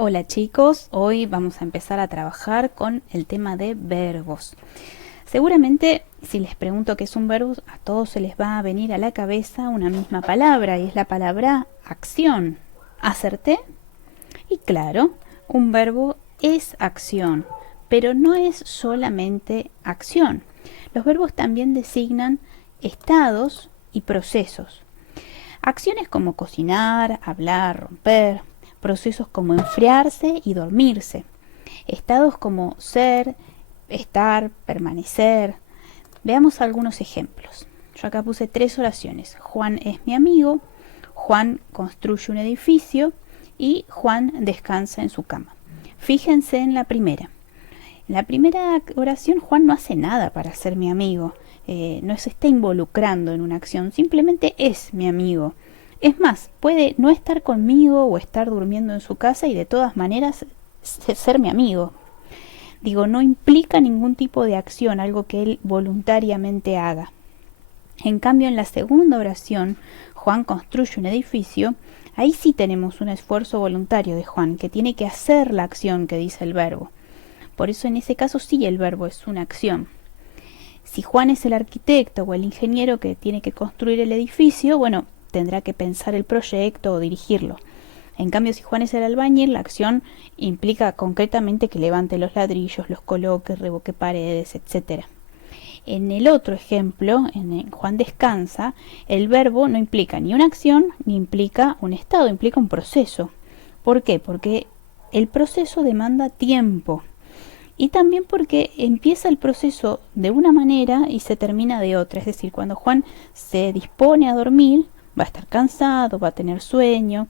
Hola chicos, hoy vamos a empezar a trabajar con el tema de verbos. Seguramente si les pregunto qué es un verbo, a todos se les va a venir a la cabeza una misma palabra y es la palabra acción. ¿Acerté? Y claro, un verbo es acción, pero no es solamente acción. Los verbos también designan estados y procesos. Acciones como cocinar, hablar, romper, procesos como enfriarse y dormirse, estados como ser, estar, permanecer. Veamos algunos ejemplos. Yo acá puse 3 oraciones. Juan es mi amigo, Juan construye un edificio y Juan descansa en su cama. Fíjense en la primera. En la primera oración Juan no hace nada para ser mi amigo, no se está involucrando en una acción, simplemente es mi amigo. Es más, puede no estar conmigo o estar durmiendo en su casa y de todas maneras ser mi amigo. Digo, no implica ningún tipo de acción, algo que él voluntariamente haga. En cambio, en la segunda oración, Juan construye un edificio. Ahí sí tenemos un esfuerzo voluntario de Juan, que tiene que hacer la acción que dice el verbo. Por eso en ese caso sí el verbo es una acción. Si Juan es el arquitecto o el ingeniero que tiene que construir el edificio, bueno, tendrá que pensar el proyecto o dirigirlo. En cambio, si Juan es el albañil, la acción implica concretamente que levante los ladrillos, los coloque, revoque paredes, etc. En el otro ejemplo, en Juan descansa, el verbo no implica ni una acción ni implica un estado, implica un proceso. ¿Por qué? Porque el proceso demanda tiempo. Y también porque empieza el proceso de una manera y se termina de otra. Es decir, cuando Juan se dispone a dormir, va a estar cansado, va a tener sueño.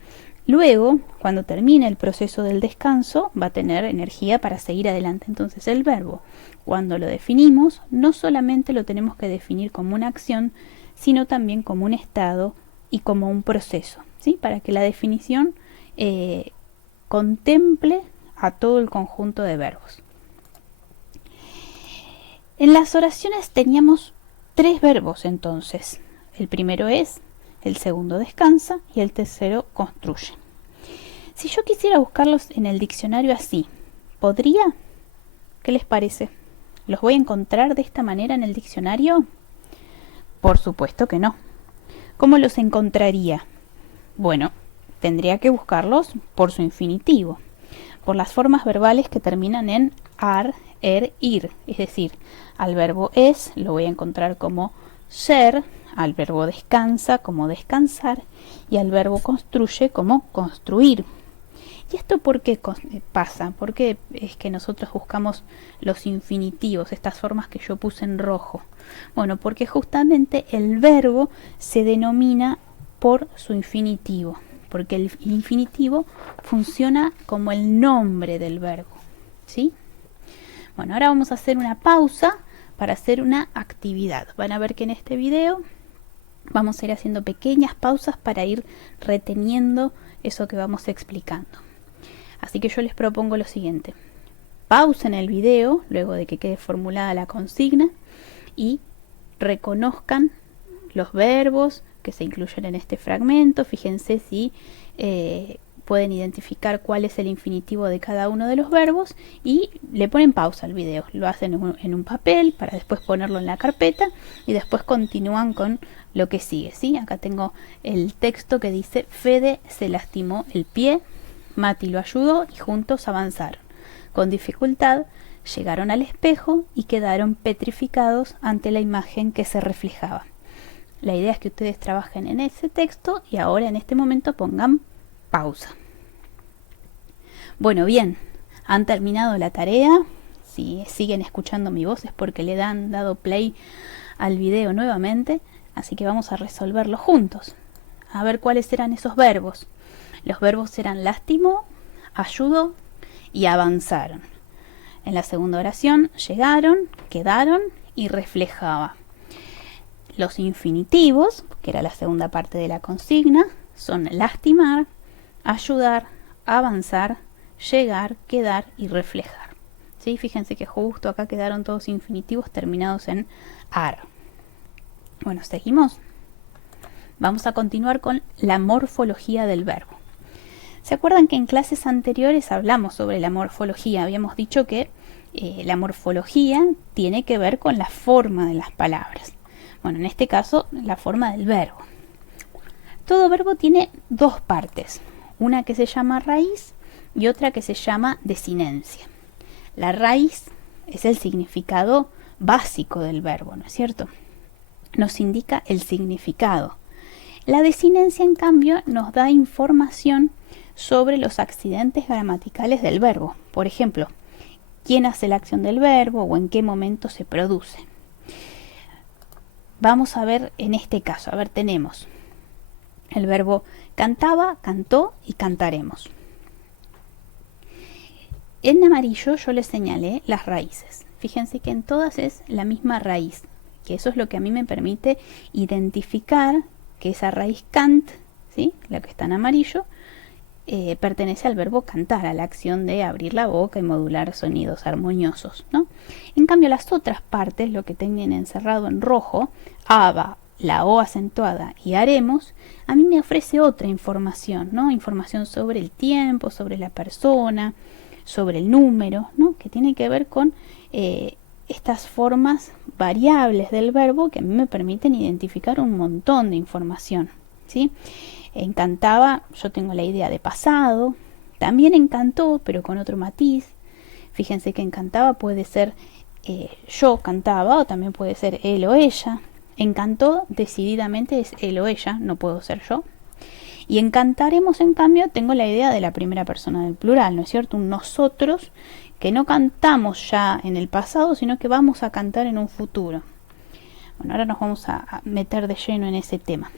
Luego, cuando termine el proceso del descanso, va a tener energía para seguir adelante. Entonces el verbo, cuando lo definimos, no solamente lo tenemos que definir como una acción, sino también como un estado y como un proceso, ¿sí? Para que la definición contemple a todo el conjunto de verbos. En las oraciones teníamos 3 verbos entonces. El primero es, el segundo descansa y el tercero construye. Si yo quisiera buscarlos en el diccionario así, ¿podría? ¿Qué les parece? ¿Los voy a encontrar de esta manera en el diccionario? Por supuesto que no. ¿Cómo los encontraría? Bueno, tendría que buscarlos por su infinitivo, por las formas verbales que terminan en ar, ir. Es decir, al verbo es lo voy a encontrar como ser, al verbo descansa como descansar y al verbo construye como construir. ¿Y esto por qué pasa? ¿Por qué es que nosotros buscamos los infinitivos, estas formas que yo puse en rojo? Bueno, porque justamente el verbo se denomina por su infinitivo, porque el infinitivo funciona como el nombre del verbo, ¿sí? Bueno, ahora vamos a hacer una pausa para hacer una actividad. Van a ver que en este video vamos a ir haciendo pequeñas pausas para ir reteniendo eso que vamos explicando. Así que yo les propongo lo siguiente. Pausen el video luego de que quede formulada la consigna y reconozcan los verbos que se incluyen en este fragmento. Fíjense si pueden identificar cuál es el infinitivo de cada uno de los verbos y le ponen pausa al video. Lo hacen en un papel para después ponerlo en la carpeta y después continúan con lo que sigue, ¿sí? Acá tengo el texto que dice: Fede se lastimó el pie, Mati lo ayudó y juntos avanzaron. Con dificultad llegaron al espejo y quedaron petrificados ante la imagen que se reflejaba. La idea es que ustedes trabajen en ese texto y ahora en este momento pongan pausa. Bueno, bien, han terminado la tarea. Si siguen escuchando mi voz es porque le han dado play al video nuevamente, así que vamos a resolverlo juntos. A ver cuáles eran esos verbos. Los verbos eran lastimó, ayudó y avanzaron. En la segunda oración llegaron, quedaron y reflejaba. Los infinitivos, que era la segunda parte de la consigna, son lastimar, ayudar, avanzar, llegar, quedar y reflejar. ¿Sí? Fíjense que justo acá quedaron todos infinitivos terminados en ar. Bueno, seguimos. Vamos a continuar con la morfología del verbo. ¿Se acuerdan que en clases anteriores hablamos sobre la morfología? Habíamos dicho que la morfología tiene que ver con la forma de las palabras. Bueno, en este caso, la forma del verbo. Todo verbo tiene dos partes, una que se llama raíz y otra que se llama desinencia. La raíz es el significado básico del verbo, ¿no es cierto? Nos indica el significado. La desinencia, en cambio, nos da información sobre los accidentes gramaticales del verbo. Por ejemplo, quién hace la acción del verbo o en qué momento se produce. Vamos a ver en este caso. A ver, tenemos el verbo cantaba, cantó y cantaremos. En amarillo yo les señalé las raíces. Fíjense que en todas es la misma raíz, que eso es lo que a mí me permite identificar que esa raíz cant, ¿sí?, la que está en amarillo, pertenece al verbo cantar, a la acción de abrir la boca y modular sonidos armoniosos, ¿no? En cambio, las otras partes, lo que tienen encerrado en rojo, aba, la o acentuada y haremos, a mí me ofrece otra información, ¿no? Información sobre el tiempo, sobre la persona, sobre el número, ¿no?, que tiene que ver con estas formas variables del verbo que a mí me permiten identificar un montón de información, ¿sí? Encantaba, yo tengo la idea de pasado, también encantó, pero con otro matiz. Fíjense que encantaba puede ser yo cantaba, o también puede ser él o ella. Encantó decididamente es él o ella, no puedo ser yo. Y encantaremos, en cambio, tengo la idea de la primera persona del plural, ¿no es cierto? Un nosotros que no cantamos ya en el pasado, sino que vamos a cantar en un futuro. Bueno, ahora nos vamos a meter de lleno en ese tema.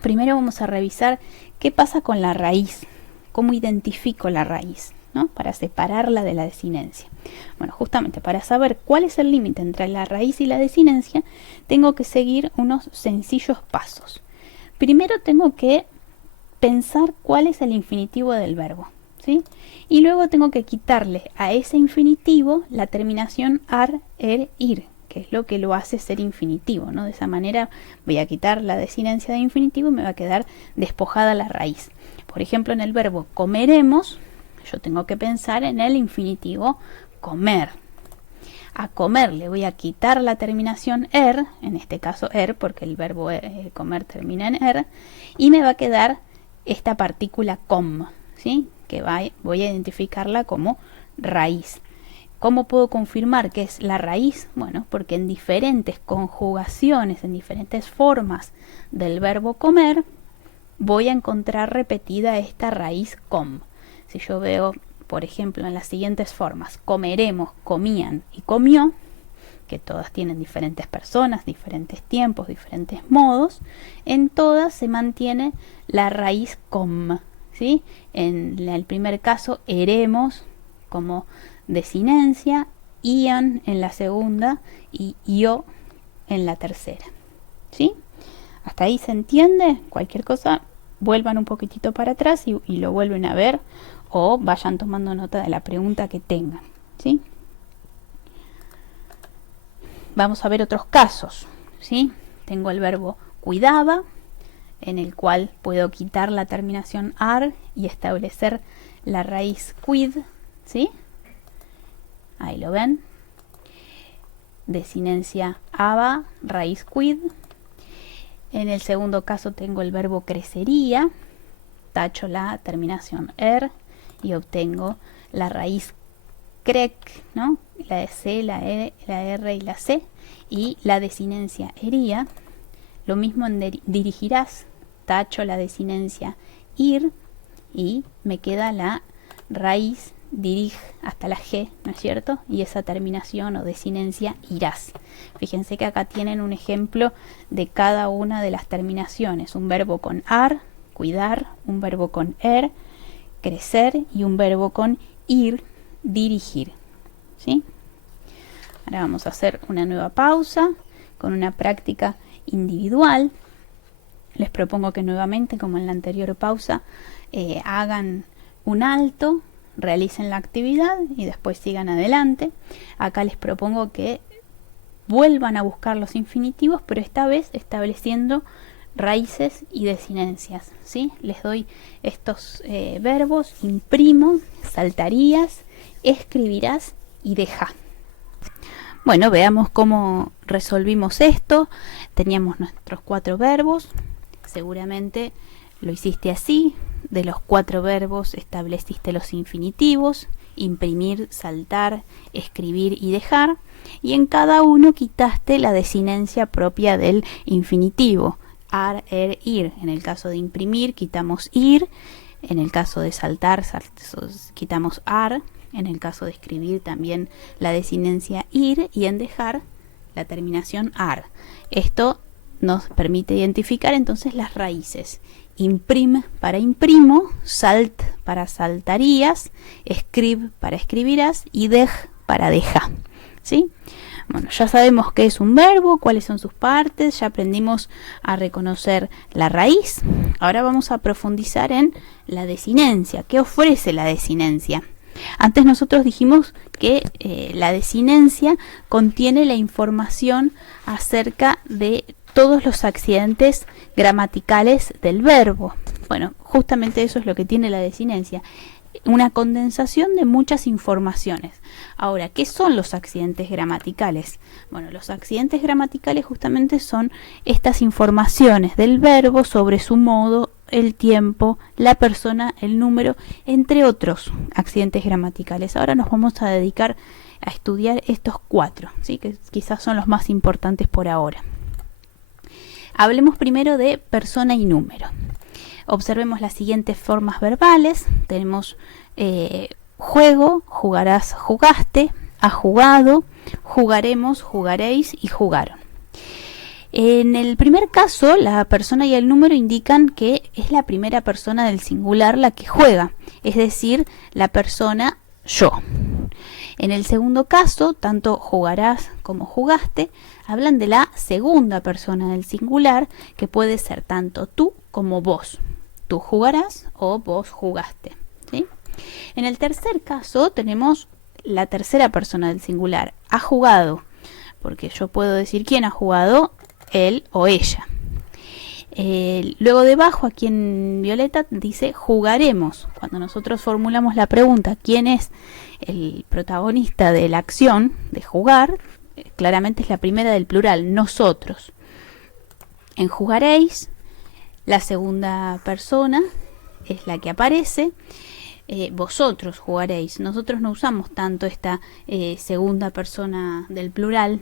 Primero vamos a revisar qué pasa con la raíz, cómo identifico la raíz, ¿no?, para separarla de la desinencia. Bueno, justamente para saber cuál es el límite entre la raíz y la desinencia, tengo que seguir unos sencillos pasos. Primero tengo que pensar cuál es el infinitivo del verbo, ¿sí? Y luego tengo que quitarle a ese infinitivo la terminación ar, er, ir, que es lo que lo hace ser infinitivo, ¿no? De esa manera voy a quitar la desinencia de infinitivo y me va a quedar despojada la raíz. Por ejemplo, en el verbo comeremos, yo tengo que pensar en el infinitivo comer. A comer le voy a quitar la terminación er, en este caso er, porque el verbo comer termina en er, y me va a quedar esta partícula com, ¿sí?, que voy a identificarla como raíz. ¿Cómo puedo confirmar que es la raíz? Bueno, porque en diferentes conjugaciones, en diferentes formas del verbo comer, voy a encontrar repetida esta raíz com. Si yo veo, por ejemplo, en las siguientes formas, comeremos, comían y comió, que todas tienen diferentes personas, diferentes tiempos, diferentes modos, en todas se mantiene la raíz com, ¿sí? En el primer caso, eremos como desinencia, ian en la segunda y io en la tercera, ¿sí? ¿Hasta ahí se entiende? Cualquier cosa, vuelvan un poquitito para atrás y lo vuelven a ver o vayan tomando nota de la pregunta que tengan, ¿sí? Vamos a ver otros casos, ¿sí? Tengo el verbo cuidaba, en el cual puedo quitar la terminación ar y establecer la raíz quid, ¿sí? Ahí lo ven. Desinencia aba, raíz quid. En el segundo caso tengo el verbo crecería, tacho la terminación er y obtengo la raíz crec, ¿no? La C, la E, la R y la C, y la desinencia ería. Lo mismo en dirigirás, tacho la desinencia ir y me queda la raíz dirige hasta la G, ¿no es cierto? Y esa terminación o desinencia irás. Fíjense que acá tienen un ejemplo de cada una de las terminaciones. Un verbo con ar, cuidar, un verbo con er, crecer, y un verbo con ir, dirigir, ¿sí? Ahora vamos a hacer una nueva pausa con una práctica individual. Les propongo que nuevamente, como en la anterior pausa, hagan un alto, realicen la actividad y después sigan adelante. Acá les propongo que vuelvan a buscar los infinitivos, pero esta vez estableciendo raíces y desinencias, ¿sí? Les doy estos verbos: imprimo, saltarías, escribirás y deja. Bueno, veamos cómo resolvimos esto. Teníamos nuestros 4 verbos. Seguramente lo hiciste así. De los 4 verbos estableciste los infinitivos: imprimir, saltar, escribir y dejar. Y en cada uno quitaste la desinencia propia del infinitivo: ar, er, ir. En el caso de imprimir quitamos ir. En el caso de saltar quitamos ar. En el caso de escribir también la desinencia ir, y en dejar la terminación ar. Esto nos permite identificar entonces las raíces: imprim para imprimo, salt para saltarías, escrib para escribirás y dej para deja, ¿sí? Bueno, ya sabemos qué es un verbo, cuáles son sus partes, ya aprendimos a reconocer la raíz. Ahora vamos a profundizar en la desinencia. ¿Qué ofrece la desinencia? Antes nosotros dijimos que la desinencia contiene la información acerca de todos los accidentes gramaticales del verbo. Bueno, justamente eso es lo que tiene la desinencia: una condensación de muchas informaciones. Ahora, ¿qué son los accidentes gramaticales? Bueno, los accidentes gramaticales justamente son estas informaciones del verbo sobre su modo, el tiempo, la persona, el número, entre otros accidentes gramaticales. Ahora nos vamos a dedicar a estudiar estos 4, ¿sí? Que quizás son los más importantes por ahora. Hablemos primero de persona y número. Observemos las siguientes formas verbales. Tenemos juego, jugarás, jugaste, ha jugado, jugaremos, jugaréis y jugaron. En el primer caso, la persona y el número indican que es la primera persona del singular la que juega, es decir, la persona yo. En el segundo caso, tanto jugarás como jugaste hablan de la segunda persona del singular, que puede ser tanto tú como vos. Tú jugarás o vos jugaste, ¿sí? En el tercer caso tenemos la tercera persona del singular: ha jugado, porque yo puedo decir quién ha jugado, él o ella. Luego debajo, aquí en violeta, dice jugaremos. Cuando nosotros formulamos la pregunta ¿quién es el protagonista de la acción de jugar? Claramente es la primera del plural, nosotros. En jugaréis, la segunda persona es la que aparece. Vosotros jugaréis. Nosotros no usamos tanto esta segunda persona del plural.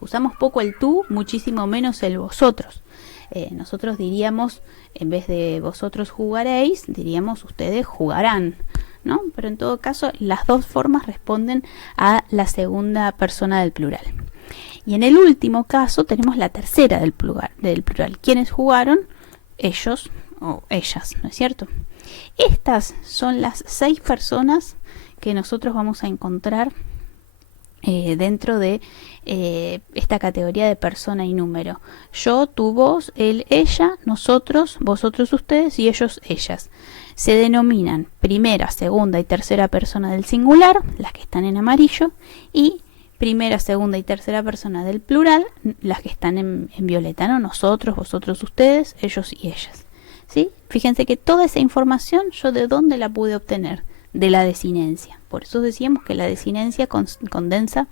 Usamos poco el tú, muchísimo menos el vosotros. Nosotros diríamos, en vez de vosotros jugaréis, diríamos ustedes jugarán, ¿no? Pero en todo caso, las dos formas responden a la segunda persona del plural. Y en el último caso tenemos la tercera del plural. ¿Quiénes jugaron? Ellos o ellas, ¿no es cierto? Estas son las 6 personas que nosotros vamos a encontrar dentro de esta categoría de persona y número. Yo, tú, vos, él, ella, nosotros, vosotros, ustedes y ellos, ellas. Se denominan primera, segunda y tercera persona del singular, las que están en amarillo, y primera, segunda y tercera persona del plural, las que están en violeta, ¿no? Nosotros, vosotros, ustedes, ellos y ellas, ¿sí? Fíjense que toda esa información, ¿yo de dónde la pude obtener? De la desinencia. Por eso decíamos que la desinencia condensa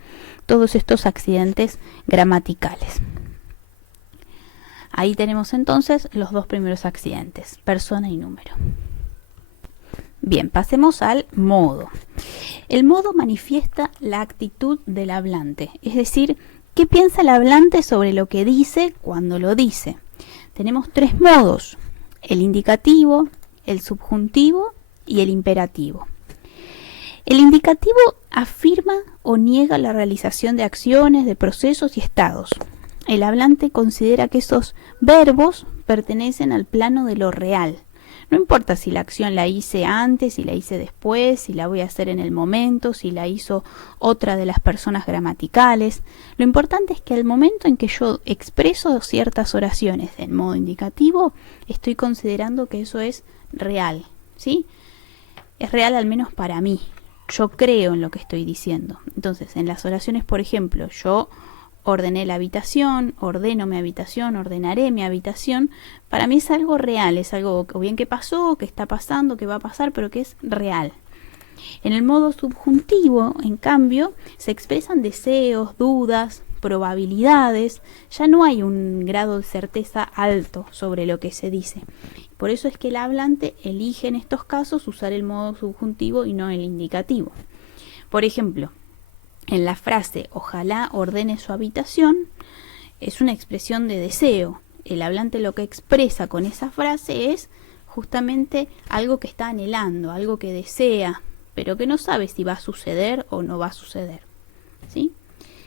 todos estos accidentes gramaticales. Ahí tenemos entonces los 2 primeros accidentes, persona y número. Bien, pasemos al modo. El modo manifiesta la actitud del hablante, es decir, qué piensa el hablante sobre lo que dice cuando lo dice. Tenemos 3 modos: el indicativo, el subjuntivo y el imperativo. El indicativo afirma o niega la realización de acciones, de procesos y estados. El hablante considera que esos verbos pertenecen al plano de lo real. No importa si la acción la hice antes, si la hice después, si la voy a hacer en el momento, si la hizo otra de las personas gramaticales. Lo importante es que al momento en que yo expreso ciertas oraciones en modo indicativo, estoy considerando que eso es real, ¿sí? Es real al menos para mí. Yo creo en lo que estoy diciendo. Entonces, en las oraciones, por ejemplo, yo ordené la habitación, ordeno mi habitación, ordenaré mi habitación, para mí es algo real, es algo o bien que pasó, que está pasando, que va a pasar, pero que es real. En el modo subjuntivo, en cambio, se expresan deseos, dudas, probabilidades, ya no hay un grado de certeza alto sobre lo que se dice. Por eso es que el hablante elige en estos casos usar el modo subjuntivo y no el indicativo. Por ejemplo, en la frase ojalá ordene su habitación, es una expresión de deseo. El hablante lo que expresa con esa frase es justamente algo que está anhelando, algo que desea, pero que no sabe si va a suceder o no va a suceder, ¿sí?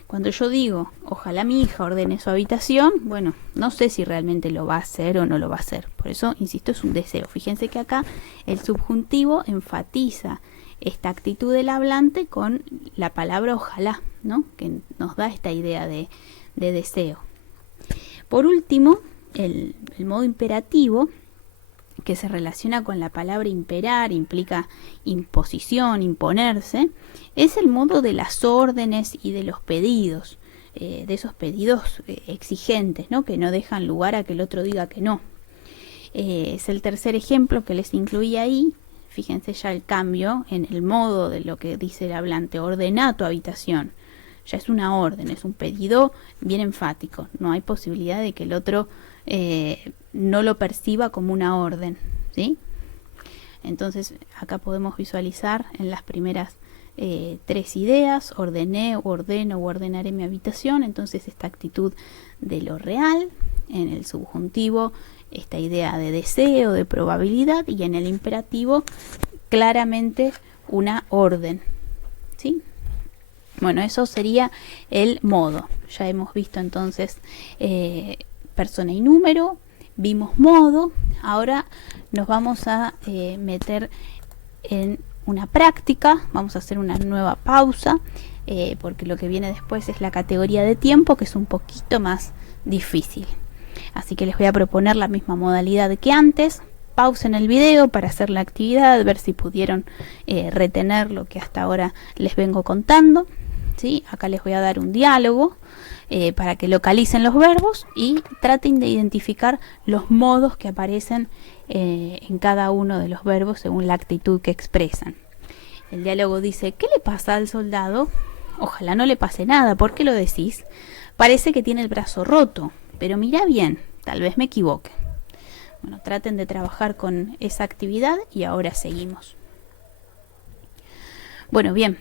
Cuando yo digo, ojalá mi hija ordene su habitación, bueno, no sé si realmente lo va a hacer o no lo va a hacer. Por eso, insisto, es un deseo. Fíjense que acá el subjuntivo enfatiza esta actitud del hablante con la palabra ojalá, ¿no? Que nos da esta idea de deseo. Por último, el modo imperativo, que se relaciona con la palabra imperar, implica imposición, imponerse, es el modo de las órdenes y de los pedidos, de esos pedidos exigentes, ¿no? Que no dejan lugar a que el otro diga que no. Es el tercer ejemplo que les incluí ahí. Fíjense ya el cambio en el modo de lo que dice el hablante, ordena tu habitación. Ya es una orden, es un pedido bien enfático, no hay posibilidad de que el otro no lo perciba como una orden, ¿sí? Entonces acá podemos visualizar en las primeras tres ideas, ordené, ordeno o ordenaré mi habitación, entonces esta actitud de lo real, en el subjuntivo esta idea de deseo, de probabilidad, y en el imperativo claramente una orden, ¿sí? Bueno, eso sería el modo. Ya hemos visto entonces persona y número, vimos modo, ahora nos vamos a meter en una práctica, vamos a hacer una nueva pausa, porque lo que viene después es la categoría de tiempo, que es un poquito más difícil. Así que les voy a proponer la misma modalidad que antes. Pausen el video para hacer la actividad, ver si pudieron retener lo que hasta ahora les vengo contando, ¿sí? Acá les voy a dar un diálogo para que localicen los verbos y traten de identificar los modos que aparecen en cada uno de los verbos según la actitud que expresan. El diálogo dice: ¿qué le pasa al soldado? Ojalá no le pase nada. ¿Por qué lo decís? Parece que tiene el brazo roto, pero mira bien, tal vez me equivoque. Bueno, traten de trabajar con esa actividad y ahora seguimos. Bueno, bien,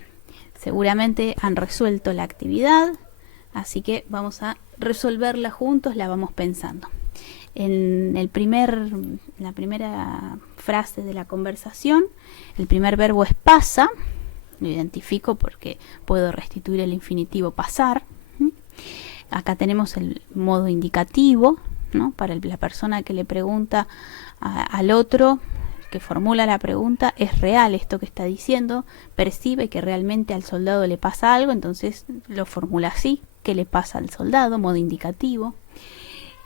seguramente han resuelto la actividad, así que vamos a resolverla juntos, la vamos pensando. En la primera frase de la conversación, el primer verbo es pasa, lo identifico porque puedo restituir el infinitivo pasar. Acá tenemos el modo indicativo, ¿no? Para la persona que le pregunta al otro, que formula la pregunta, es real esto que está diciendo, percibe que realmente al soldado le pasa algo, entonces lo formula así: ¿qué le pasa al soldado? Modo indicativo.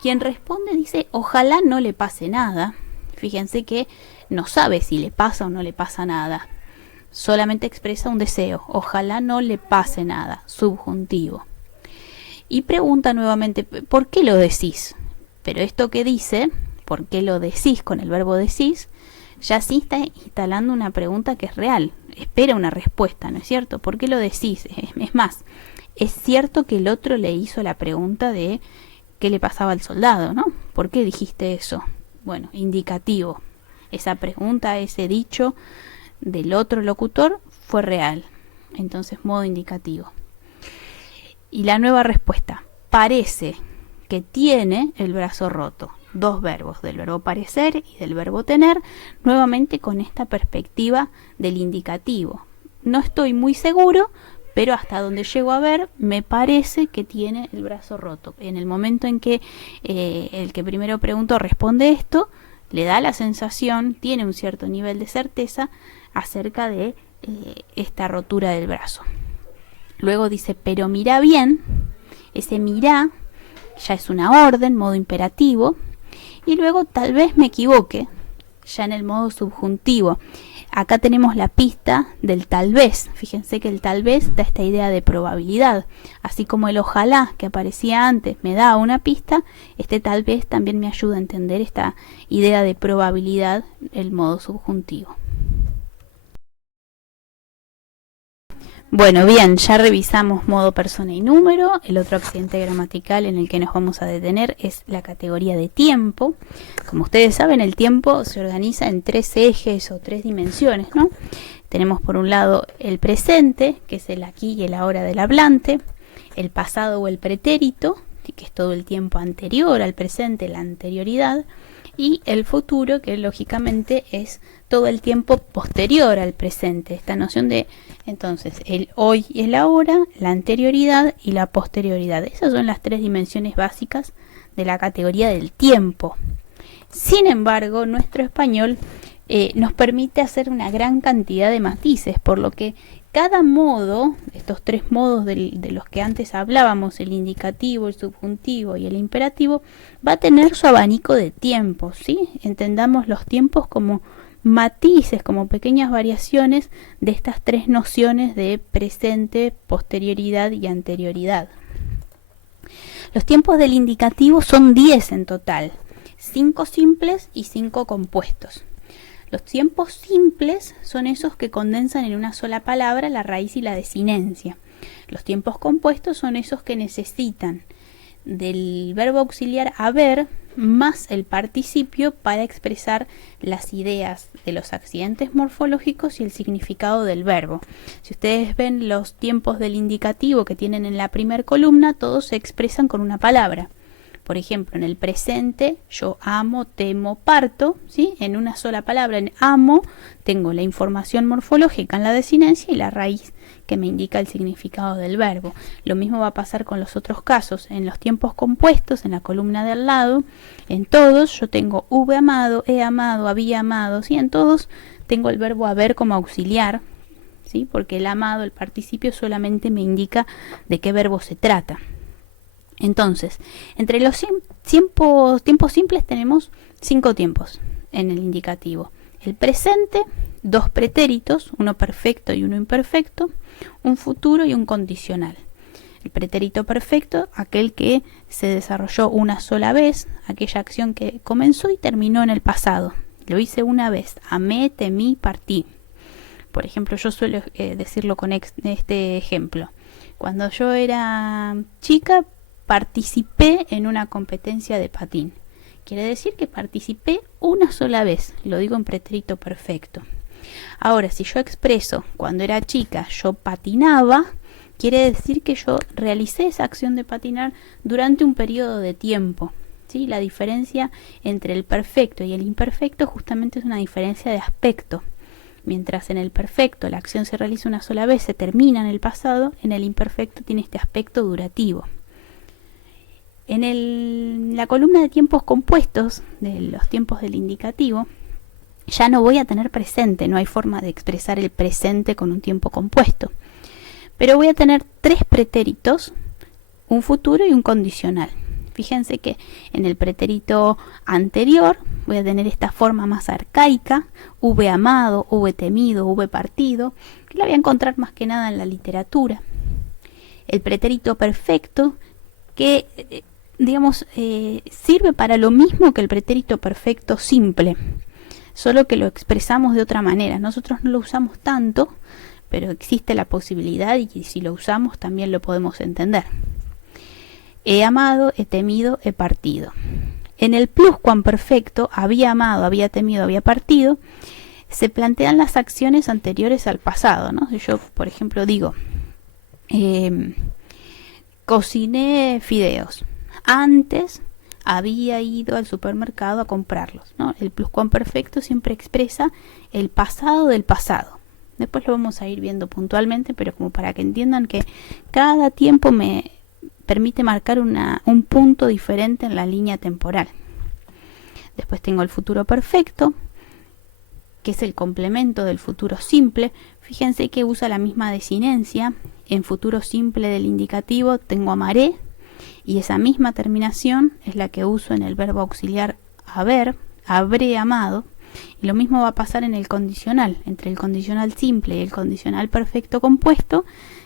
Quien responde dice: ojalá no le pase nada. Fíjense que no sabe si le pasa o no le pasa nada, solamente expresa un deseo: ojalá no le pase nada, subjuntivo. Y pregunta nuevamente: ¿por qué lo decís? Pero esto que dice, ¿por qué lo decís? Con el verbo decís, ya sí está instalando una pregunta que es real. Espera una respuesta, ¿no es cierto? ¿Por qué lo decís? Es más, es cierto que el otro le hizo la pregunta de qué le pasaba al soldado, ¿no? ¿Por qué dijiste eso? Bueno, indicativo. Esa pregunta, ese dicho del otro locutor fue real. Entonces, modo indicativo. Y la nueva respuesta: parece que tiene el brazo roto. Dos verbos, del verbo parecer y del verbo tener, nuevamente con esta perspectiva del indicativo. No estoy muy seguro, pero hasta donde llego a ver, me parece que tiene el brazo roto. En el momento en que el que primero preguntó responde esto, le da la sensación, tiene un cierto nivel de certeza acerca de esta rotura del brazo. Luego dice: pero mira bien. Ese mirá ya es una orden, modo imperativo. Y luego: tal vez me equivoque. ya en el modo subjuntivo. Acá tenemos la pista del tal vez. Fíjense que el tal vez da esta idea de probabilidad. Así como el ojalá que aparecía antes me da una pista, este tal vez también me ayuda a entender esta idea de probabilidad, el modo subjuntivo. Bueno, bien, ya revisamos modo, persona y número. El otro accidente gramatical en el que nos vamos a detener es la categoría de tiempo. Como ustedes saben, el tiempo se organiza en 3 ejes o 3 dimensiones, ¿no? Tenemos por un lado el presente, que es el aquí y el ahora del hablante, el pasado o el pretérito, que es todo el tiempo anterior al presente, la anterioridad, y el futuro, que lógicamente es todo el tiempo posterior al presente. Esta noción de, entonces, el hoy y el ahora, la anterioridad y la posterioridad. Esas son las 3 dimensiones básicas de la categoría del tiempo. Sin embargo, nuestro español nos permite hacer una gran cantidad de matices, por lo que cada modo, estos 3 modos de los que antes hablábamos, el indicativo, el subjuntivo y el imperativo, va a tener su abanico de tiempos, ¿sí? Entendamos los tiempos como matices, como pequeñas variaciones de estas 3 nociones de presente, posterioridad y anterioridad. Los tiempos del indicativo son 10 en total, 5 simples y 5 compuestos. Los tiempos simples son esos que condensan en una sola palabra la raíz y la desinencia. Los tiempos compuestos son esos que necesitan del verbo auxiliar haber más el participio para expresar las ideas de los accidentes morfológicos y el significado del verbo. Si ustedes ven los tiempos del indicativo que tienen en la primera columna, todos se expresan con una palabra. Por ejemplo, en el presente, yo amo, temo, parto, ¿sí? En una sola palabra, en amo, tengo la información morfológica en la desinencia y la raíz que me indica el significado del verbo. Lo mismo va a pasar con los otros casos. En los tiempos compuestos, en la columna de al lado, en todos yo tengo hube amado, he amado, había amado, ¿sí? En todos tengo el verbo haber como auxiliar, ¿sí? Porque el amado, el participio, solamente me indica de qué verbo se trata. Entonces, entre los tiempos simples tenemos 5 tiempos en el indicativo. El presente, 2 pretéritos, uno perfecto y uno imperfecto, un futuro y un condicional. El pretérito perfecto, aquel que se desarrolló una sola vez, aquella acción que comenzó y terminó en el pasado. Lo hice una vez, amé, temí, partí. Por ejemplo, yo suelo decirlo con este ejemplo. Cuando yo era chica, participé en una competencia de patín. Quiere decir que participé una sola vez. Lo digo en pretérito perfecto. Ahora, si yo expreso cuando era chica yo patinaba, quiere decir que yo realicé esa acción de patinar durante un periodo de tiempo. ¿Sí? La diferencia entre el perfecto y el imperfecto justamente es una diferencia de aspecto. Mientras en el perfecto la acción se realiza una sola vez, se termina en el pasado, en el imperfecto tiene este aspecto durativo. En la columna de tiempos compuestos, de los tiempos del indicativo, ya no voy a tener presente, no hay forma de expresar el presente con un tiempo compuesto. Pero voy a tener 3 pretéritos, un futuro y un condicional. Fíjense que en el pretérito anterior voy a tener esta forma más arcaica, hube amado, hube temido, hube partido, que la voy a encontrar más que nada en la literatura. El pretérito perfecto, que digamos, sirve para lo mismo que el pretérito perfecto simple, solo que lo expresamos de otra manera. Nosotros no lo usamos tanto, pero existe la posibilidad y si lo usamos también lo podemos entender. He amado, he temido, he partido. En el pluscuamperfecto, había amado, había temido, había partido, se plantean las acciones anteriores al pasado, ¿no? Si yo, por ejemplo, digo, cociné fideos. Antes había ido al supermercado a comprarlos, ¿no? El pluscuamperfecto siempre expresa el pasado del pasado. Después lo vamos a ir viendo puntualmente, pero como para que entiendan que cada tiempo me permite marcar un punto diferente en la línea temporal. Después tengo el futuro perfecto, que es el complemento del futuro simple. Fíjense que usa la misma desinencia. En futuro simple del indicativo tengo amaré, y esa misma terminación es la que uso en el verbo auxiliar haber, habré amado. Y lo mismo va a pasar en el condicional. Entre el condicional simple y el condicional perfecto compuesto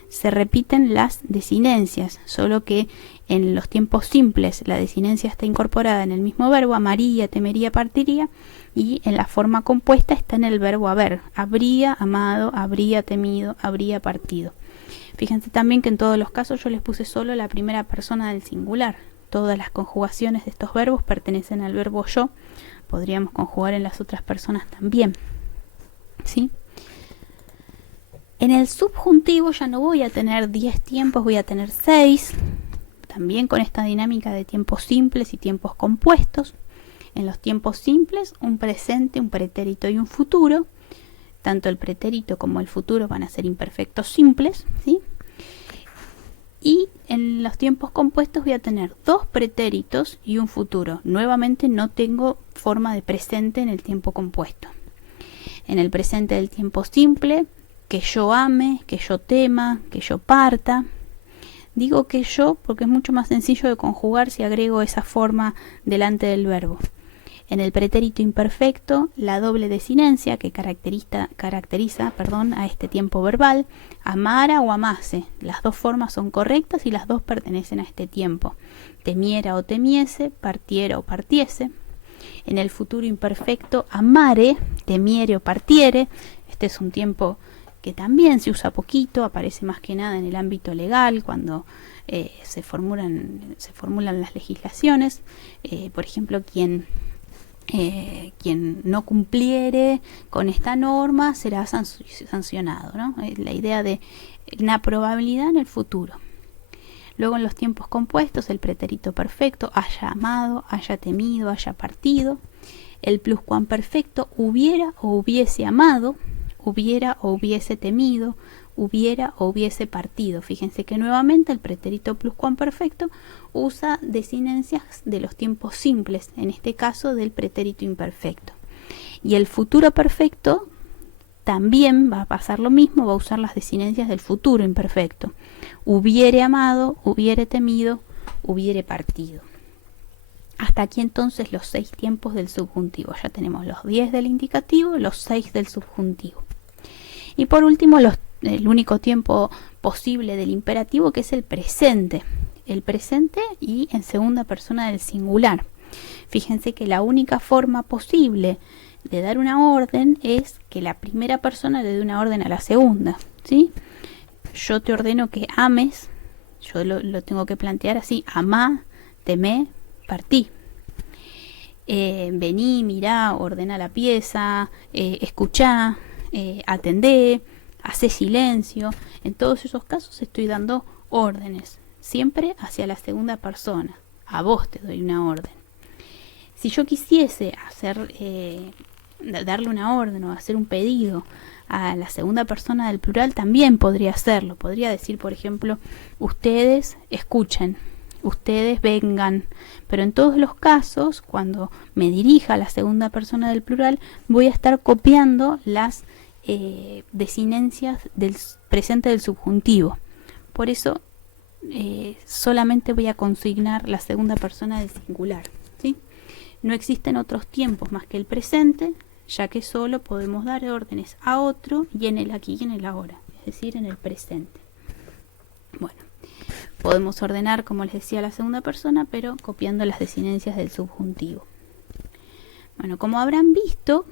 se repiten las desinencias, solo que en los tiempos simples la desinencia está incorporada en el mismo verbo, amaría, temería, partiría, y en la forma compuesta está en el verbo haber, habría amado, habría temido, habría partido. Fíjense también que en todos los casos yo les puse solo la primera persona del singular. Todas las conjugaciones de estos verbos pertenecen al verbo yo. Podríamos conjugar en las otras personas también, ¿sí? En el subjuntivo ya no voy a tener 10 tiempos, voy a tener 6. También con esta dinámica de tiempos simples y tiempos compuestos. En los tiempos simples, un presente, un pretérito y un futuro. Tanto el pretérito como el futuro van a ser imperfectos simples, ¿sí? Y en los tiempos compuestos voy a tener 2 pretéritos y un futuro. Nuevamente no tengo forma de presente en el tiempo compuesto. En el presente del tiempo simple, que yo ame, que yo tema, que yo parta. Digo que yo porque es mucho más sencillo de conjugar si agrego esa forma delante del verbo. En el pretérito imperfecto, la doble desinencia que caracteriza a este tiempo verbal, amara o amase. Las dos formas son correctas y las dos pertenecen a este tiempo. Temiera o temiese, partiera o partiese. En el futuro imperfecto, amare, temiere o partiere. Este es un tiempo que también se usa poquito, aparece más que nada en el ámbito legal, cuando se formulan las legislaciones. Por ejemplo, quien no cumpliere con esta norma será sancionado, ¿no? La idea de una probabilidad en el futuro. Luego en los tiempos compuestos, el pretérito perfecto, haya amado, haya temido, haya partido. El pluscuamperfecto, hubiera o hubiese amado, hubiera o hubiese temido, hubiera o hubiese partido. Fíjense que nuevamente el pretérito pluscuamperfecto usa desinencias de los tiempos simples, en este caso del pretérito imperfecto. Y el futuro perfecto también va a pasar lo mismo, va a usar las desinencias del futuro imperfecto. Hubiere amado, hubiere temido, hubiere partido. Hasta aquí entonces los 6 tiempos del subjuntivo. Ya tenemos los 10 del indicativo, los 6 del subjuntivo. Y por último, el único tiempo posible del imperativo, que es el presente. El presente y en segunda persona del singular. Fíjense que la única forma posible de dar una orden es que la primera persona le dé una orden a la segunda, ¿sí? Yo te ordeno que ames, yo lo tengo que plantear así: amá, temé, partí. Vení, mirá, ordena la pieza, escuchá, atendé, hacé silencio. En todos esos casos estoy dando órdenes, siempre hacia la segunda persona. A vos te doy una orden. Si yo quisiese darle una orden o hacer un pedido a la segunda persona del plural, también podría hacerlo. Podría decir, por ejemplo, ustedes escuchen, ustedes vengan. Pero en todos los casos, cuando me dirija a la segunda persona del plural, voy a estar copiando las desinencias del presente del subjuntivo. Por eso solamente voy a consignar la segunda persona del singular, ¿sí? No existen otros tiempos más que el presente, ya que solo podemos dar órdenes a otro y en el aquí y en el ahora, es decir, en el presente. Bueno, podemos ordenar, como les decía, la segunda persona, pero copiando las desinencias del subjuntivo. Bueno, como habrán visto,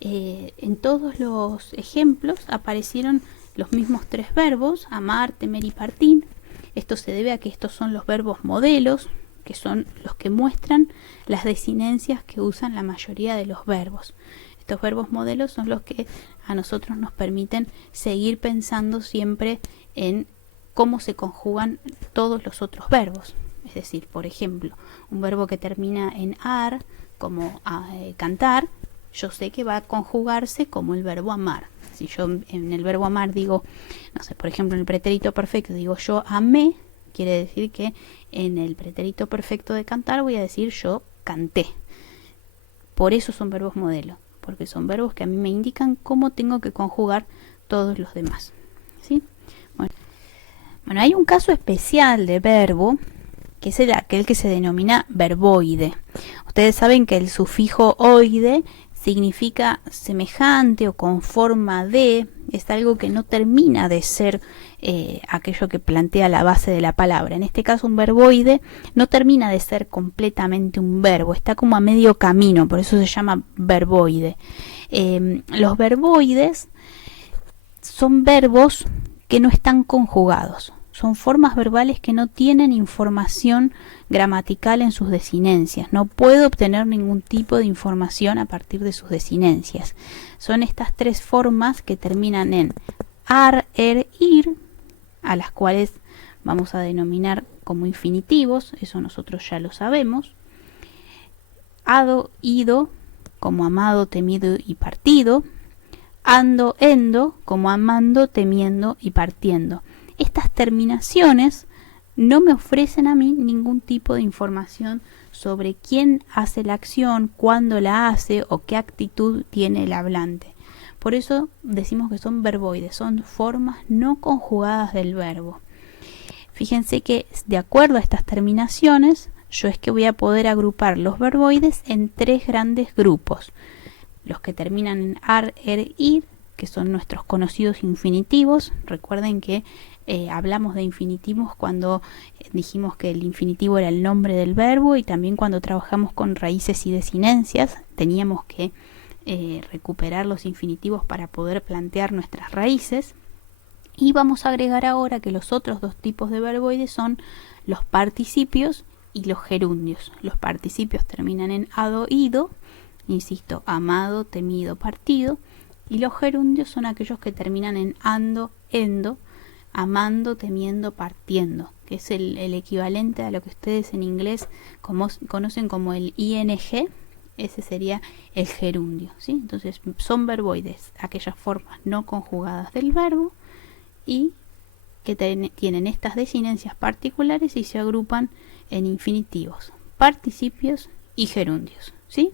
en todos los ejemplos aparecieron los mismos 3 verbos: amar, temer y partir. Esto se debe a que estos son los verbos modelos, que son los que muestran las desinencias que usan la mayoría de los verbos. Estos verbos modelos son los que a nosotros nos permiten seguir pensando siempre en cómo se conjugan todos los otros verbos. Es decir, por ejemplo, un verbo que termina en ar, como cantar, yo sé que va a conjugarse como el verbo amar. Si yo en el verbo amar digo, no sé, por ejemplo, en el pretérito perfecto digo yo amé, quiere decir que en el pretérito perfecto de cantar voy a decir yo canté. Por eso son verbos modelo, porque son verbos que a mí me indican cómo tengo que conjugar todos los demás, ¿sí? Bueno, hay un caso especial de verbo, que es aquel que se denomina verboide. Ustedes saben que el sufijo oide significa semejante o con forma de, es algo que no termina de ser aquello que plantea la base de la palabra. En este caso un verboide no termina de ser completamente un verbo, está como a medio camino, por eso se llama verboide. Los verboides son verbos que no están conjugados. Son formas verbales que no tienen información gramatical en sus desinencias. No puedo obtener ningún tipo de información a partir de sus desinencias. Son estas tres formas que terminan en ar, er, ir, a las cuales vamos a denominar como infinitivos, eso nosotros ya lo sabemos. Ado, ido, como amado, temido y partido. Ando, endo, como amando, temiendo y partiendo. Estas terminaciones no me ofrecen a mí ningún tipo de información sobre quién hace la acción, cuándo la hace o qué actitud tiene el hablante. Por eso decimos que son verboides, son formas no conjugadas del verbo. Fíjense que de acuerdo a estas terminaciones, yo es que voy a poder agrupar los verboides en tres grandes grupos. Los que terminan en ar, er, ir, que son nuestros conocidos infinitivos. Recuerden que hablamos de infinitivos cuando dijimos que el infinitivo era el nombre del verbo, y también cuando trabajamos con raíces y desinencias teníamos que recuperar los infinitivos para poder plantear nuestras raíces. Y vamos a agregar ahora que los otros dos tipos de verboides son los participios y los gerundios. Los participios terminan en ado, ido, insisto, amado, temido, partido, y los gerundios son aquellos que terminan en ando, endo, amando, temiendo, partiendo, que es el equivalente a lo que ustedes en inglés conocen como el ing. Ese sería el gerundio, ¿sí? Entonces son verboides, aquellas formas no conjugadas del verbo y que tienen estas desinencias particulares y se agrupan en infinitivos, participios y gerundios, ¿sí?